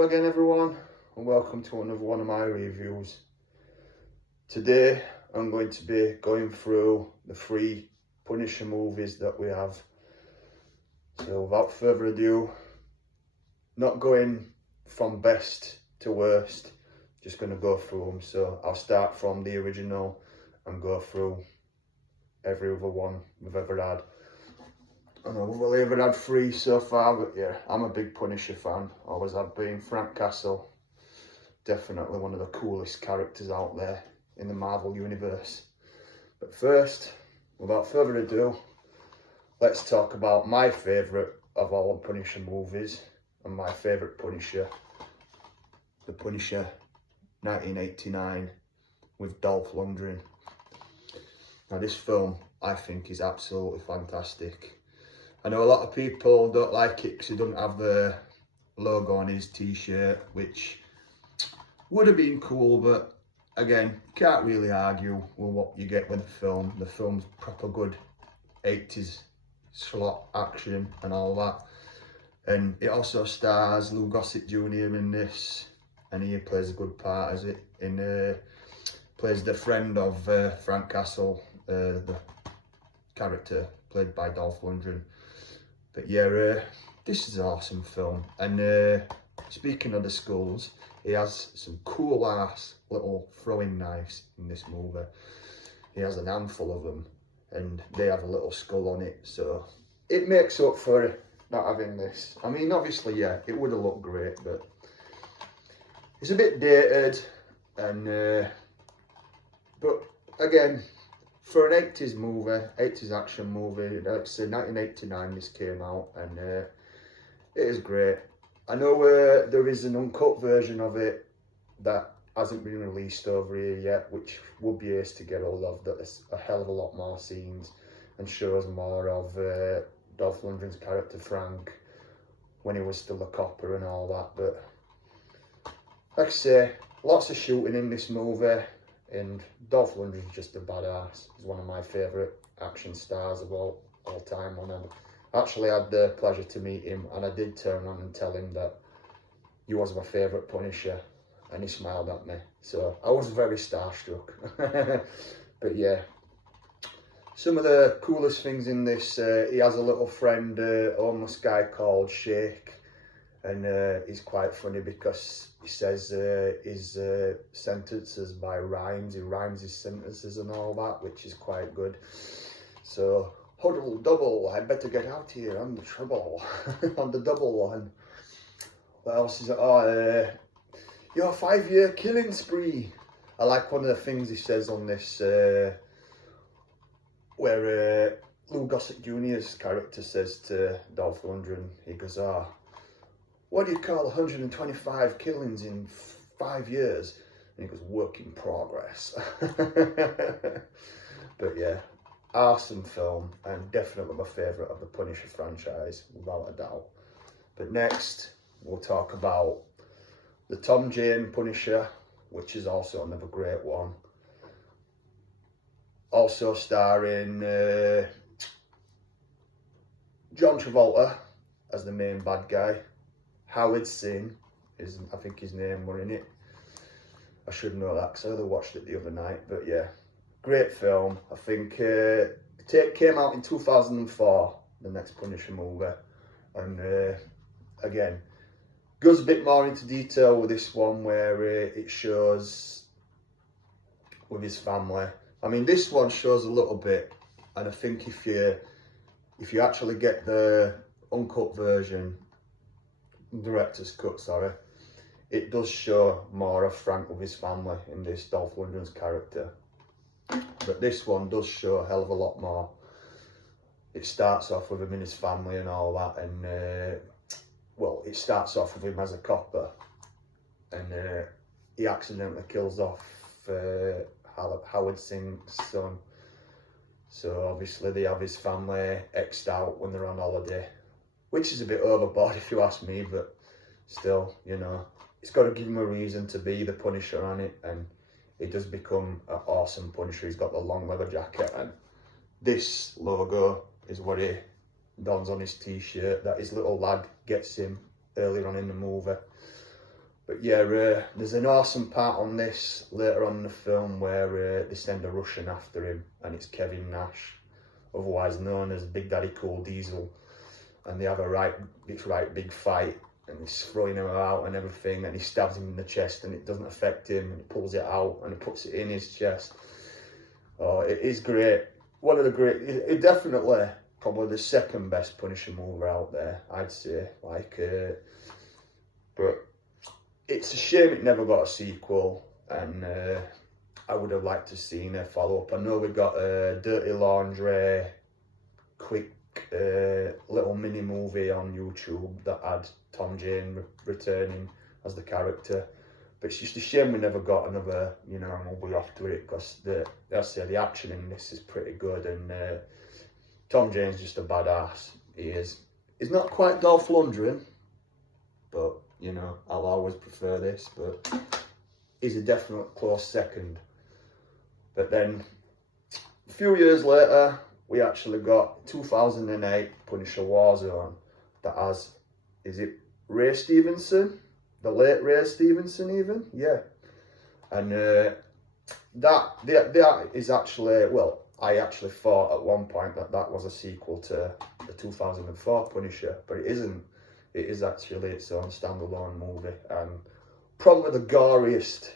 Hello again everyone, and welcome to another one of my reviews. Today I'm going to be going through the 3 Punisher movies that we have. So without further ado, not going from best to worst, just going to go through them. So I'll start from the original and go through every other one we've ever had. I know we've only ever had 3 so far, but yeah, I'm a big Punisher fan, always have been. Frank Castle, definitely one of the coolest characters out there in the Marvel Universe. But first, without further ado, let's talk about my favourite of all the Punisher movies, and my favourite Punisher, The Punisher 1989 with Dolph Lundgren. Now this film, I think, is absolutely fantastic. I know a lot of people don't like it because he doesn't have the logo on his t-shirt, which would have been cool, but again, you can't really argue with what you get with the film. The film's proper good 80s slot action and all that. And it also stars Lou Gossett Jr. in this, and he plays a good part as it. Plays the friend of Frank Castle, the character played by Dolph Lundgren. But yeah, this is an awesome film. And speaking of the skulls, he has some cool ass little throwing knives in this movie. He has an handful of them, and they have a little skull on it, so it makes up for not having this. I mean, obviously, yeah, it would have looked great, but it's a bit dated, and but again, for an 80s movie, 80s action movie, like I say, 1989 this came out, and it is great. I know there is an uncut version of it that hasn't been released over here yet, which would be ace to get hold of. That's a hell of a lot more scenes and shows more of Dolph Lundgren's character Frank when he was still a copper and all that. But like I say, lots of shooting in this movie. And Dolph Lundgren's just a badass. He's one of my favourite action stars of all time. And I actually had the pleasure to meet him, and I did turn on and tell him that he was my favourite Punisher, and he smiled at me. So I was very starstruck. But yeah, some of the coolest things in this, he has a little friend, a homeless guy called Shake. And he's quite funny because he says his sentences by rhymes. He rhymes his sentences and all that, which is quite good. So, huddle double, I'd better get out here on the trouble, on the double one. What else is it? Oh, your 5-year killing spree. I like one of the things he says on this, where Lou Gossett Jr.'s character says to Dolph Lundgren, he goes, what do you call 125 killings in 5 years? And he goes, work in progress. But yeah, awesome film, and definitely my favourite of the Punisher franchise, without a doubt. But next, we'll talk about the Tom Jane Punisher, which is also another great one. Also starring John Travolta as the main bad guy. Howard Singh is, I think his name were in it. I should know that because I only watched it the other night. But yeah, great film. I think it came out in 2004, the next Punisher movie. And again, goes a bit more into detail with this one, where it shows with his family. I mean, this one shows a little bit, and I think if you actually get the uncut version, director's cut, sorry, it does show more of Frank with his family in this, Dolph Lundgren's character. But this one does show a hell of a lot more. It starts off with him and his family and all that, and well, it starts off with him as a copper, and he accidentally kills off Howard Singh's son. So obviously they have his family X'd out when they're on holiday, which is a bit overboard if you ask me, but still, you know, it's got to give him a reason to be the Punisher on it, and he does become an awesome Punisher. He's got the long leather jacket, and this logo is what he dons on his t-shirt that his little lad gets him earlier on in the movie. But yeah, there's an awesome part on this later on in the film where they send a Russian after him, and it's Kevin Nash, otherwise known as Big Daddy Cool Diesel, and they have this right big fight, and he's throwing him out and everything, and he stabs him in the chest, and it doesn't affect him, and he pulls it out and he puts it in his chest. Oh, it is great. One of the great, it definitely probably the second best Punisher movie out there, I'd say. But it's a shame it never got a sequel, and I would have liked to seen a follow-up. I know we got a Dirty Laundry, quick little mini movie on YouTube that had Tom Jane returning as the character. But it's just a shame we never got another, movie after it, because the action in this is pretty good, and Tom Jane's just a badass. He is. He's not quite Dolph Lundgren, but I'll always prefer this. But he's a definite close second. But then a few years later, we actually got 2008 Punisher Warzone that has, is it Ray Stevenson? The late Ray Stevenson even? Yeah. And that is actually, well, I actually thought at one point that was a sequel to the 2004 Punisher, but it isn't. It is actually its own standalone movie, and probably the goriest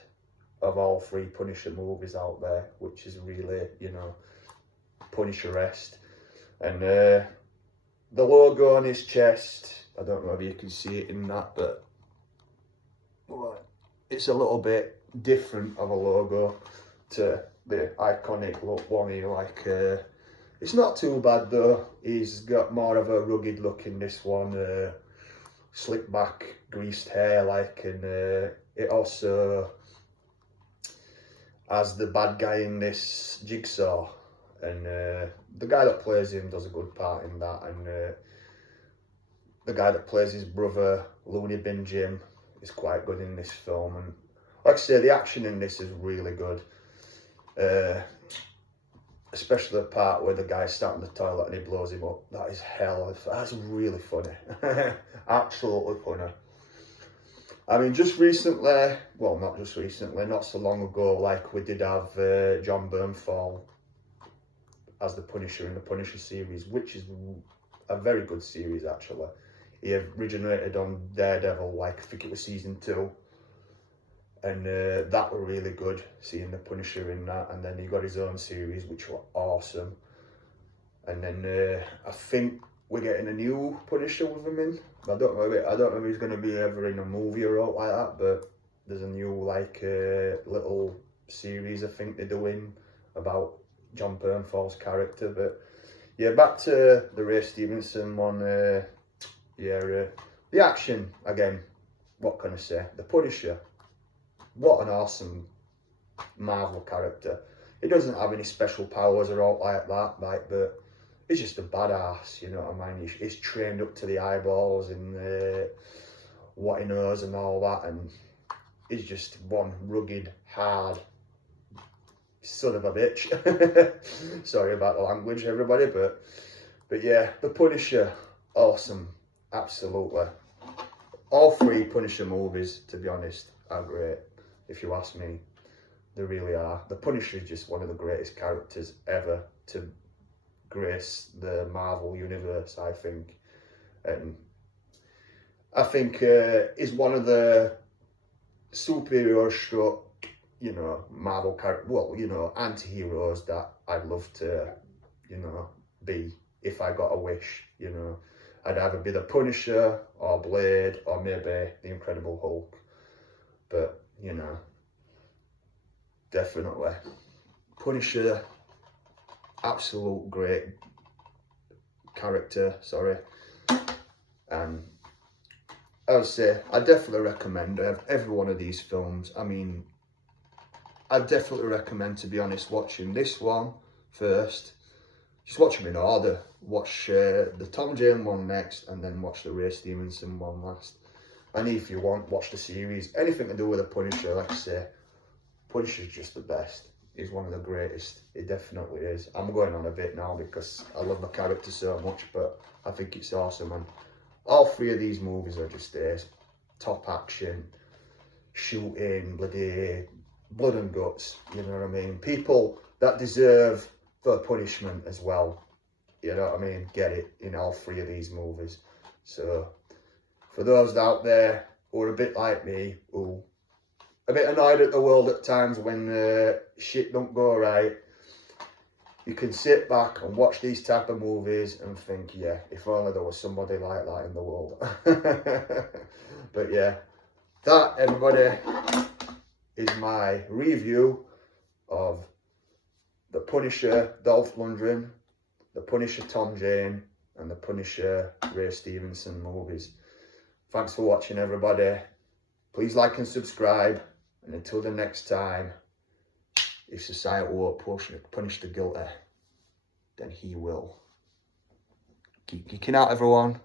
of all three Punisher movies out there, which is really, Punisher-esque. And the logo on his chest, I don't know if you can see it in that, but it's a little bit different of a logo to the iconic one here. It's not too bad though. He's got more of a rugged look in this one, slick back, greased hair, and it also has the bad guy in this, Jigsaw, and the guy that plays him does a good part in that, and the guy that plays his brother, Looney Bin Jim, is quite good in this film. And like I say, the action in this is really good, especially the part where the guy's sat in the toilet and he blows him up. That is hell. That's really funny. Absolutely funny. I mean, just recently, well, not just recently, not so long ago, we did have Jon Bernthal as the Punisher in the Punisher series, which is a very good series actually. He originated on Daredevil, I think it was season 2, and that were really good, seeing the Punisher in that. And then he got his own series, which were awesome. And then I think we're getting a new Punisher with him in. I don't know if he's going to be ever in a movie or out like that, but there's a new little series I think they're doing about Jon Bernthal's character. But yeah, back to the Ray Stevenson one. The action again. What can I say? The Punisher. What an awesome Marvel character. He doesn't have any special powers or all like that, but he's just a badass, you know what I mean? He's trained up to the eyeballs in what he knows and all that, and he's just one rugged, hard son of a bitch. Sorry about the language, everybody, but yeah, the Punisher, awesome, absolutely. All three Punisher movies, to be honest, are great, if you ask me. They really are. The Punisher is just one of the greatest characters ever to grace the Marvel universe, I think. And I think is one of the superhero struck, you know, Marvel character, well, you know, anti-heroes that I'd love to, you know, be if I got a wish, you know. I'd either be the Punisher or Blade or maybe the Incredible Hulk. But, you know, definitely Punisher, absolute great character, sorry. And I would say I definitely recommend every one of these films. I mean, I definitely recommend, to be honest, watching this one first. Just watch them in order. Watch the Tom Jane one next, and then watch the Ray Stevenson one last. And if you want, watch the series. Anything to do with the Punisher, like I say, Punisher's just the best. He's one of the greatest. He definitely is. I'm going on a bit now because I love the character so much, but I think it's awesome. And all three of these movies are just top action. shooting, bloody blood and guts, you know what I mean? People that deserve the punishment as well, you know what I mean? Get it in all three of these movies. So, for those out there who are a bit like me, who are a bit annoyed at the world at times when shit don't go right, you can sit back and watch these type of movies and think, yeah, if only there was somebody like that in the world. But yeah, that, everybody, is my review of The Punisher Dolph Lundgren, The Punisher Tom Jane, and The Punisher Ray Stevenson movies. Thanks for watching, everybody. Please like and subscribe. And until the next time, if society won't punish the guilty, then he will. Keep geeking out, everyone.